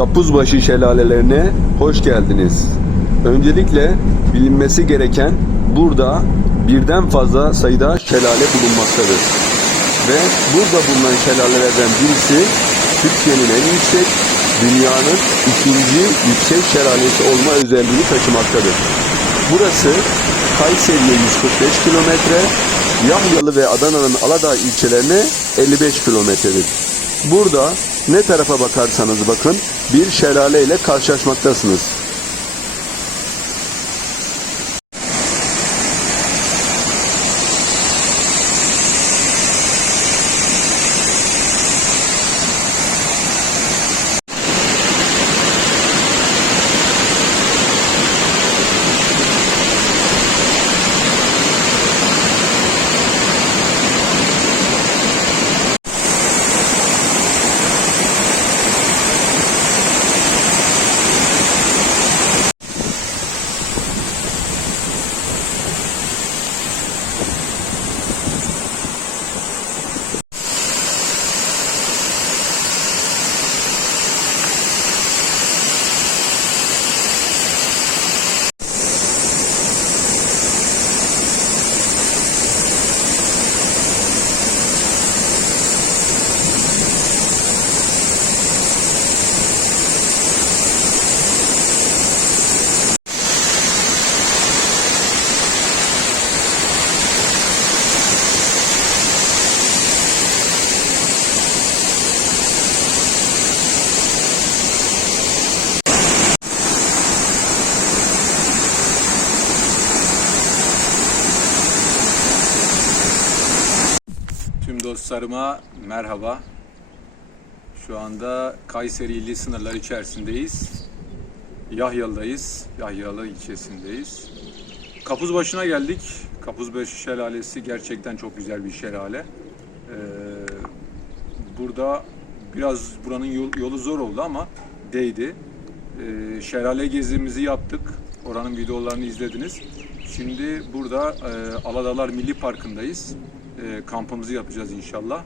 Kapuzbaşı şelalelerine hoş geldiniz. Öncelikle bilinmesi gereken burada birden fazla sayıda şelale bulunmaktadır. Ve burada bulunan şelalelerden birisi Türkiye'nin en yüksek, dünyanın ikinci yüksek şelalesi olma özelliğini taşımaktadır. Burası Kayseri'ye 145 kilometre, Yahyalı ve Adana'nın Aladağ ilçelerine 55 kilometredir. Burada ne tarafa bakarsanız bakın bir şelale ile karşılaşmaktasınız. Tüm dostlarıma merhaba. Şu anda Kayseri ili sınırları içerisindeyiz. Yahyalı'dayız. Yahyalı ilçesindeyiz. Kapuzbaşı'na geldik. Kapuzbaşı Şelalesi gerçekten çok güzel bir şelale. Ee, burada biraz buranın yol- yolu zor oldu ama değdi. Ee, şelale gezimizi yaptık. Oranın videolarını izlediniz. Şimdi burada e, Aladalar Milli Parkı'ndayız. E, kampımızı yapacağız inşallah.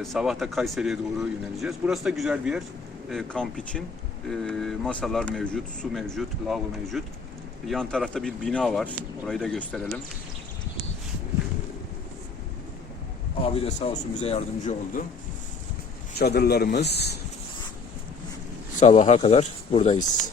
E, sabah da Kayseri'ye doğru yöneleceğiz. Burası da güzel bir yer e, kamp için. E, masalar mevcut, su mevcut, lavabo mevcut. Yan tarafta bir bina var. Orayı da gösterelim. Abi de sağ olsun bize yardımcı oldu. Çadırlarımız sabaha kadar buradayız.